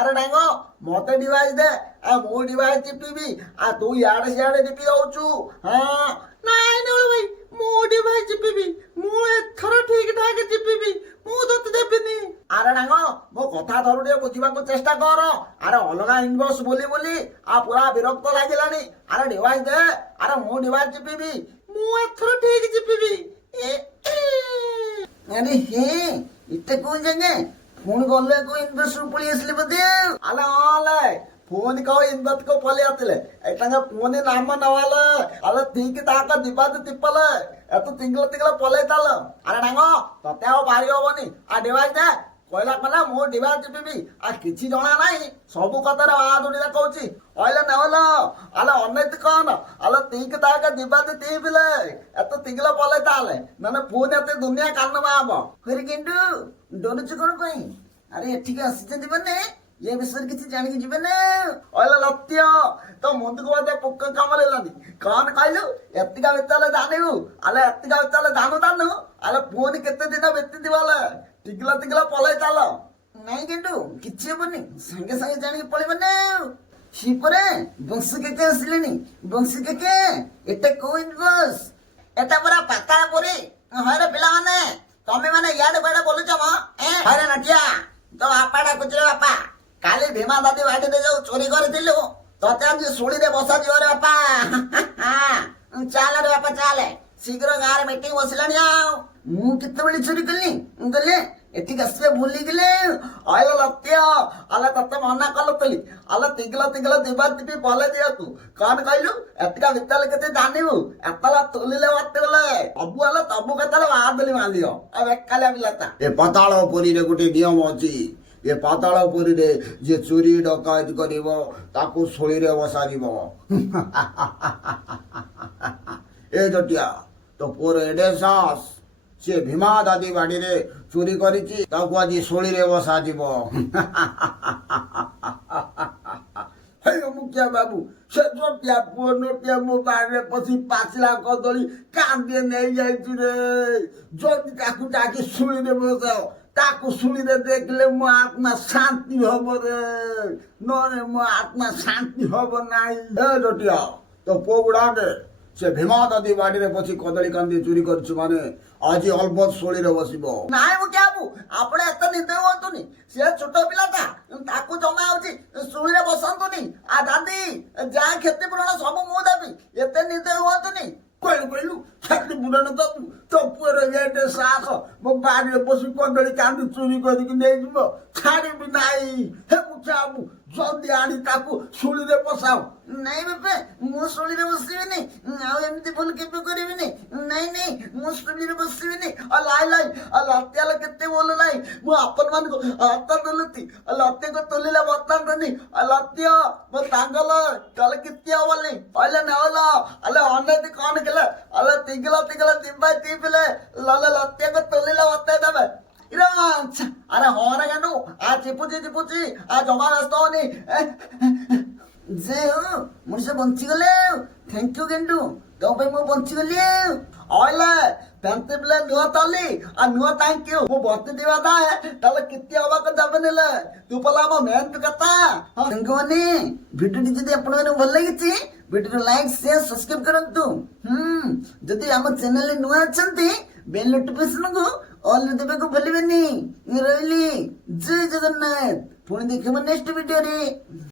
ଆରେ ଡାଙ୍ଗ ମତେ ଡିଭାଇସ୍ ଦେ ମୁଁ ଡିଭାଇସ୍ ଚିପିବି ତୁ ଇଆଡେ ସିଆଡେ ଟିପି ଦଉଛୁ। ହଁ ନାଇଁ ନଳ ଭାଇ ମୁଁ ଡିଭାଇସ୍ ଚିପିବି ମୁଁ ଏଥର ଠିକ ଠାକ ଚିପିବି ମୁଁ ତତେ ଦେବିନି। ଆରେ ଡାଙ୍ଗ ମୋ କଥା ଥରୁ ଟିକେ ବୁଝିବାକୁ ଚେଷ୍ଟା କର। ଆରେ ଅଲଗା ଇନବକ୍ସ ବୋଲି ପୁରା ବିରକ୍ତ ଲାଗିଲାଣି। ଆରେ ଡିଭାଇସ୍ ଦେ ମୁଁ ଡିଭାଇସ୍ ଚିପିବି ମୁଁ ଏଥର ଠିକ ଚିପିବି। ଆରେ ହେ ଏତେ କୋଉ ଜାଗା ପୁଣି ଗଲେ କୋଉ ଇନଭେଷ୍ଟ ପଳେଇ ଆସିଲେ ବୋଧେ। ಅಲ್ಲ ಆಲೆ ಫೋನ್ ಕವ ಇನ್ಬತ್ಕೋ ಪೊಲೆ ಆತಿಲೆ ಐತಂಗ ಫೋನ್ ನಾಮ ನವಾಲ ಅಲ್ಲ ತೀಕಿ ತಾಕ ದಿಬ್ಬಾದ ತಿಪ್ಪಲ ಎತ್ತು ತಿಂಗಳ ಪೊಲೈತಾಲ ಅರೆ ಡಾಂಗ ତତେ ଆଉ ବାହାରି ହବନି ଡିଭାଇସ୍ ଦେ କହିଲା କଲା ମୁଁ ଡିଭାଇସ୍ ଚିପିବି କିଛି ଜଣା ନାହିଁ ସବୁ କଥାରେ ବାହାଦୁଡିରେ କହୁଛି କହିଲେ ନେವಲ್ಲ ಅಲ್ಲ ಒನ್ನೈತಿ ಕଣ ಅಲ್ಲ ತೀಕಿ ತಾಕ ದಿಬ್ಬಾದ ತೀಪಿಲೆ ಎತ್ತು ತಿಂಗಳ ಪೊಲೈತಾಲೆ ನನ್ನ ಫೋನ್ ಎತ್ತೆ ದುನಿଆ କାନ ହବ ହରି କିନ୍ତୁ ଡରୁଛୁ କଣ ପାଇଁ? ଆରେ ଏଠିକି ଆସିଛନ୍ତି ମାନେ ଏ ବିଷୟରେ କିଛି ଜାଣିକି ଯିବେ ନା। ଅଇଲା ଲତ୍ୟ ତ ମୁଣ୍ଡକୁ ବୋଧେ ପୋକ କାମୁଡ଼ିଲାନି କଣ କହିଲୁ ଏତିକା ଭିତରେ ଜାଣିବୁ ଆଲେ ଏତିକା ଭିତରେ ଜାଣୁ ଆଲେ ପୁଣି କେତେ ଦିନ ବିତିଥିବ ଟିକିଲା ପଳେଇ ଚାଲ। ନାଇଁ କିନ୍ତୁ କିଛି ହବନି ସାଙ୍ଗେ ସାଙ୍ଗେ ଜାଣିକି ପଳେଇବ ନା। ସିପରେ ବଂଶୀ କେକେ ଆସିଲେଣି ବଂଶୀ କେକେ ଏଟା କୋଉ ଇନବକ୍ସ ଏଟା ପୁରା ପାତାଳ ପୁରୀ। ହଇରେ ପିଲାମାନେ ତମେ ମାନେ ଇଆଡେ କୁଆଡେ ବୋଲୁଛ ମ ହଇରେ ନଟିଆ ତ ବାପା ଡାକୁଛି ବାପା କାଲି ଭୀମା ଦାଦି ବାଡିରେ ଯୋଉ ଚୋରି କରିଥିଲୁ ତତେ ଆଜି ଶୁଳିରେ ବସାଯିବ ରେ ବାପା। ଚାଲେ ରେ ବାପା ଚାଲେ ଶୀଘ୍ର ଗାଁରେ ମିଟିଂ ବସିଲାଣି ଆଉ। ମୁଁ କେତେବେଳେ ଚୋରି କଲି ଗଲେ ଏଠିକି ଆସିବେ ଭୁଲିଗଲେ ଅଇଲ ଲତ୍ୟ ଆଲେ ତତେ ମନା କଲୁଥିଲି ଆଲେ ତିଙ୍ଗଲ ଦିବା ଦିବି ଭଲେ ଦିଅକୁ କଣ କହିଲୁ ଏତିକା ଭିତରେ କେତେ ଜାଣିବୁ ଏତଲା ତୁଲିଲେ ମତେ ଗଲେ ସବୁ ହେଲେ ତବୁ କେତେବେଳେ ବାହାଦୁଲି ମାଲିଅ ଆଉ ବେକାଲିଆ ପିଲାଟା। ଏ ପାତାଳ ପୁରୀରେ ଗୋଟେ ନିୟମ ଅଛି ଏ ପାତାଳ ପୁରୀରେ ଯିଏ ଚୋରି ଡକାୟତ କରିବ ତାକୁ ଶୋଳିରେ ବସାଯିବ। ଏ ଜଟିଆ ତ ପୁଅର ଏଡେ ସାହସ ସେ ଭୀମା ଦାଦି ବାଡିରେ ଚୋରି କରିଛି ତାକୁ ଆଜି ଶୋଳିରେ ବସାଯିବ। ମୁଖିଆ ବାବୁ ସେ ଜଟିଆ ପୁଅ ନଟିଆ ମୋ ବାଡ଼ିରେ ପଶି ପାଚିଲା କଦଳୀ କାନ୍ଦିଏ ନେଇଯାଇଛି ରେ ଯଦି ତାକୁ ଡାକି ଶୁଳିରେ ବସାଅ ତାକୁ ଶୁଣିରେ ଦେଖିଲେ ମୋ ଆତ୍ମା ଶାନ୍ତି ହବ ରେ ନହେଲେ ମୋ ଆତ୍ମା ଶାନ୍ତି ହବ ନାହିଁ। ଜଟିଆ ତ ପୁଅ ଗୁଡାକେ ସେ ଭୀମା ଦାଦି ବାଡିରେ ପଶି କଦଳୀ କାନ୍ଦି ଚୋରି କରିଛୁ ମାନେ ଆଜି ଅଲବତ ଶୋଳିରେ ବସିବ। ନାଇଁ ମୁଖିଆ ବାବୁ ଆପଣ ଏତେ ନିର୍ଦ୍ଦୟ ହୁଅନ୍ତୁନି ସେ ଛୋଟ ପିଲାଟା ତାକୁ ଜମା ହଉଛି ଶୁଳିରେ ବସନ୍ତୁନି ଦାଦି ଯାହା କ୍ଷତି ପୂରଣ ସବୁ ମୁଁ ଦେବି ଏତେ ନିର୍ଦ୍ଦୟ ହୁଅନ୍ତୁନି। କହିଲୁ କ୍ଷତି ପୂରଣ ଦବୁ ତୋ ପୁଅର ଏତେ ସାହସ ମୋ ବାଡିରେ ବସି କଦଳୀ କାନ୍ଦି ଚୋରି କରିକି ନେଇଯିବ ଛାଡ଼ିବି ନାହିଁ। ହେ ମୁଖିଆ ବାବୁ ଜଲ୍ଦି ଆଣି ତାକୁ ଶୁଳିରେ ବସାଅ। ନାଇଁ ବାପା ମୁଁ ଶୁଳିରେ ବସିବିନି ଆଉ ଏମିତି ଭୁଲ କେବେ କରିବିନି। ନାଇଁ ମୁଁ ଶୁଳିରେ ବସିବିନି ଲତ୍ୟାଲ କେତେ ଭଲ ନାହିଁ ମୁଁ ଆପଣ ମାନଙ୍କୁ ହାତ ତୁଲୁଛି ଲତ୍ୟକୁ ତୁଲିଲେ ବତାନ୍ତନି ଲତ୍ୟ ମୋ ସାଙ୍ଗଲ ତାହେଲେ କେତେ ହବନି କହିଲେ ନେವಲ್ಲ ಅಲ್ಲ ଅନେକ କଣ କଲେ ಅಲ್ಲ ತಿಂಗಳ ದಿಬ್ಬ ತೀಪಿಲೆ ଲତ୍ୟକୁ ତୁଲିଲେ ବତେଇ ଦେବେ। ଆରେ ହରେ ଗାଣ୍ଡୁ ଚିପୁଛି ଜମା ବ୍ୟସ୍ତ ହଉନି ଯେ ମଣିଷ ବଞ୍ଚିଗଲେ ଥ୍ୟାଙ୍କ ୟୁ ଗେଣ୍ଡୁ ତୋ ପାଇଁ ମୁଁ ବଞ୍ଚିଗଲି ଅଇଲେ ପେନ୍ତେ ପିଲେ ନୁହ ତାଲି ନୁହ ଥ୍ୟାଙ୍କ ୟୁ ମୁଁ ବଞ୍ଚିଥିବା ତାହେଲେ କେତେ ହବାକୁ ଯାବେନି ତୁ ପଲା ଆମ ମେନ୍ କଥା। ସାଙ୍ଗମାନେ ଭିଡିଓଟି ଯଦି ଆପଣମାନଙ୍କୁ ଭଲ ଲାଗିଛି ଭିଡିଓ ଲାଇକ୍ ସେୟାର ସବସ୍କ୍ରାଇବ କରନ୍ତୁ। ଯଦି ଆମ ଚ୍ୟାନେଲରେ ନୂଆ ଅଛନ୍ତି ବେଲ୍ ନୋଟିଫିକେସନକୁ ଅଲ୍ ଦେବାକୁ ଭୁଲିବେନି। ରହିଲି ଜୟ ଜଗନ୍ନାଥ ପୁଣି ଦେଖିବ ନେକ୍ସଟ ଭିଡିଓରେ।